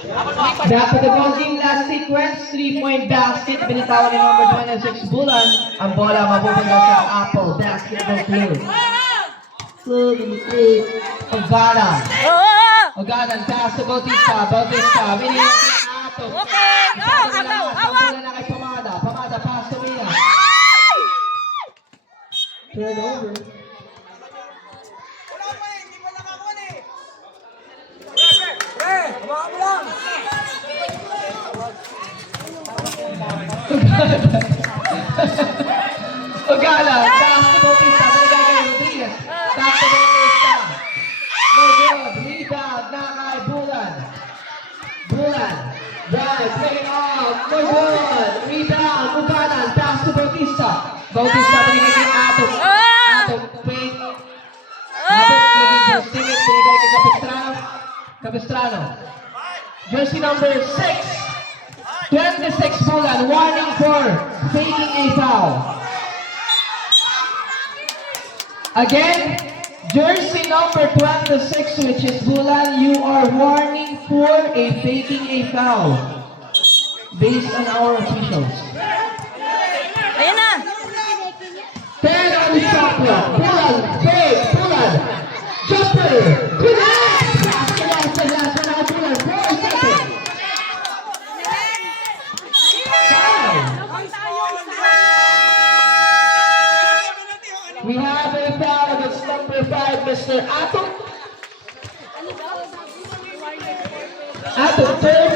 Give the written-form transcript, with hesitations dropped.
Back to the ball last sequence, 3-point basket, binitawan ni number 26 Bulan. Ang bola mapupunta sa Apple Basketball Club. Ogada. Ogada, pass to Bautista, binigyan kay Apple. Ang bola na kay Pamada, pass to Mina. Turnover. Ogala, pass to Bautista, binigay kay Rodriguez. Pass to Bautista. No good. Rebound na kay Bulan. Drive, play it off. No good. Rebound, Ogala, pass to Bautista. Bautista, binigay kay Atong. Wait. Binigay kay Capistrano. Jersey number 6. 26 Bulan, warning for faking a foul. Again, jersey number 26, which is Bulan, you are warning for a faking a foul. Based on our officials. Ayan na! 10 on the shot clock. Bulan, fake, Bulan. Jumper, connect! Last one, Bulan, 4 seconds. We have a foul against number 5, Mr. Atom. Atom, third